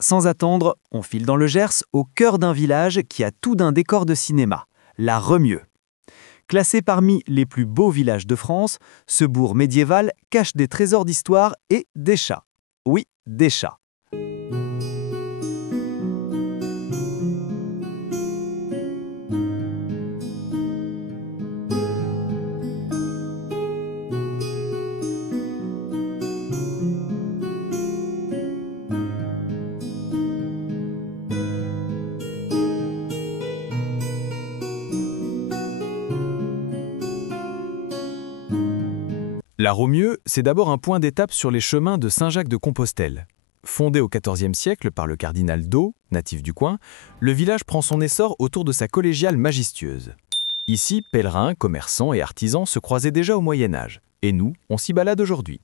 Sans attendre, on file dans le Gers, au cœur d'un village qui a tout d'un décor de cinéma, la Remieux. Classé parmi les plus beaux villages de France, ce bourg médiéval cache des trésors d'histoire et des chats. Oui, des chats. La Remieux, c'est d'abord un point d'étape sur les chemins de Saint-Jacques-de-Compostelle. Fondé au XIVe siècle par le cardinal d'Aux, natif du coin, le village prend son essor autour de sa collégiale majestueuse. Ici, pèlerins, commerçants et artisans se croisaient déjà au Moyen Âge. Et nous, on s'y balade aujourd'hui.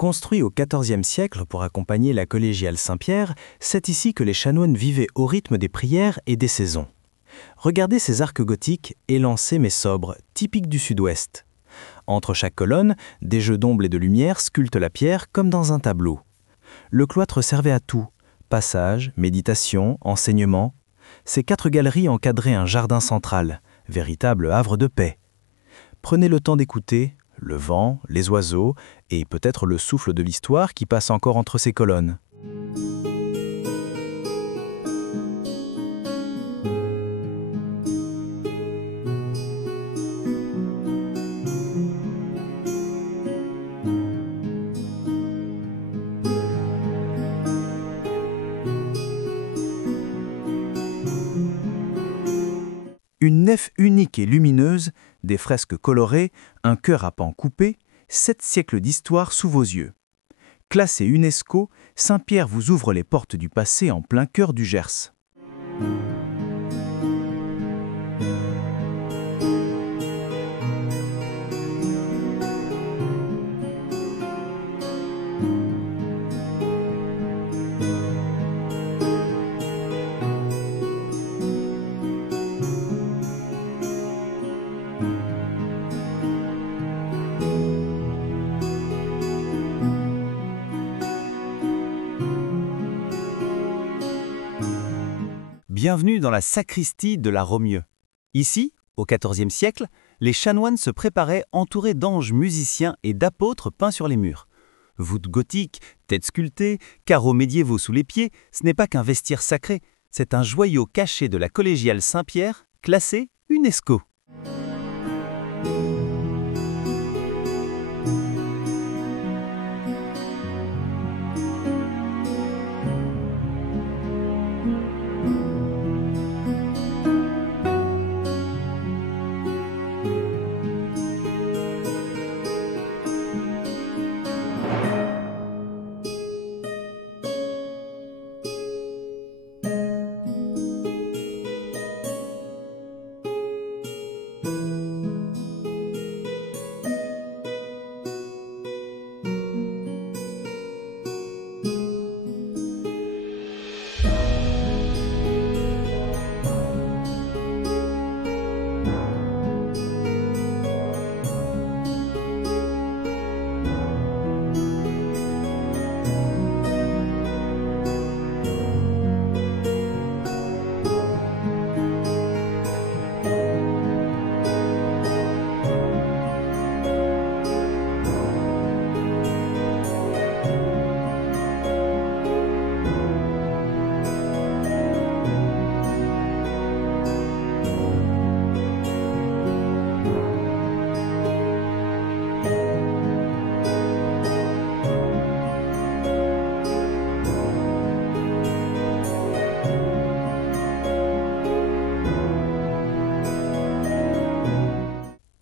Construit au XIVe siècle pour accompagner la collégiale Saint-Pierre, c'est ici que les chanoines vivaient au rythme des prières et des saisons. Regardez ces arcs gothiques élancés mais sobres, typiques du sud-ouest. Entre chaque colonne, des jeux d'ombre et de lumière sculptent la pierre comme dans un tableau. Le cloître servait à tout, passage, méditation, enseignement. Ces 4 galeries encadraient un jardin central, véritable havre de paix. Prenez le temps d'écouter le vent, les oiseaux et peut-être le souffle de l'histoire qui passe encore entre ces colonnes. Une nef unique et lumineuse, des fresques colorées, un chœur à pans coupés, 7 siècles d'histoire sous vos yeux. Classé UNESCO, Saint-Pierre vous ouvre les portes du passé en plein cœur du Gers. Bienvenue dans la sacristie de la Remieux. Ici, au XIVe siècle, les chanoines se préparaient entourés d'anges musiciens et d'apôtres peints sur les murs. Voûtes gothiques, têtes sculptées, carreaux médiévaux sous les pieds, ce n'est pas qu'un vestiaire sacré, c'est un joyau caché de la collégiale Saint-Pierre, classé UNESCO.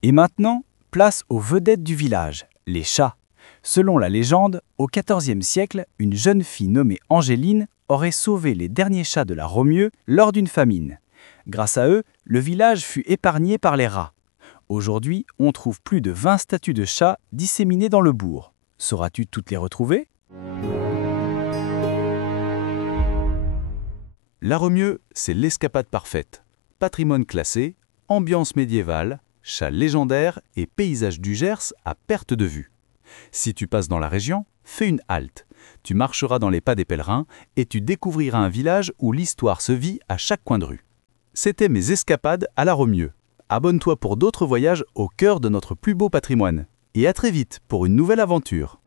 Et maintenant, place aux vedettes du village, les chats. Selon la légende, au XIVe siècle, une jeune fille nommée Angéline aurait sauvé les derniers chats de la Remieux lors d'une famine. Grâce à eux, le village fut épargné par les rats. Aujourd'hui, on trouve plus de 20 statues de chats disséminées dans le bourg. Sauras-tu toutes les retrouver? La Romieux, c'est l'escapade parfaite. Patrimoine classé, ambiance médiévale, chats légendaires et paysages du Gers à perte de vue. Si tu passes dans la région, fais une halte. Tu marcheras dans les pas des pèlerins et tu découvriras un village où l'histoire se vit à chaque coin de rue. C'était mes escapades à la Romieux. Abonne-toi pour d'autres voyages au cœur de notre plus beau patrimoine. Et à très vite pour une nouvelle aventure.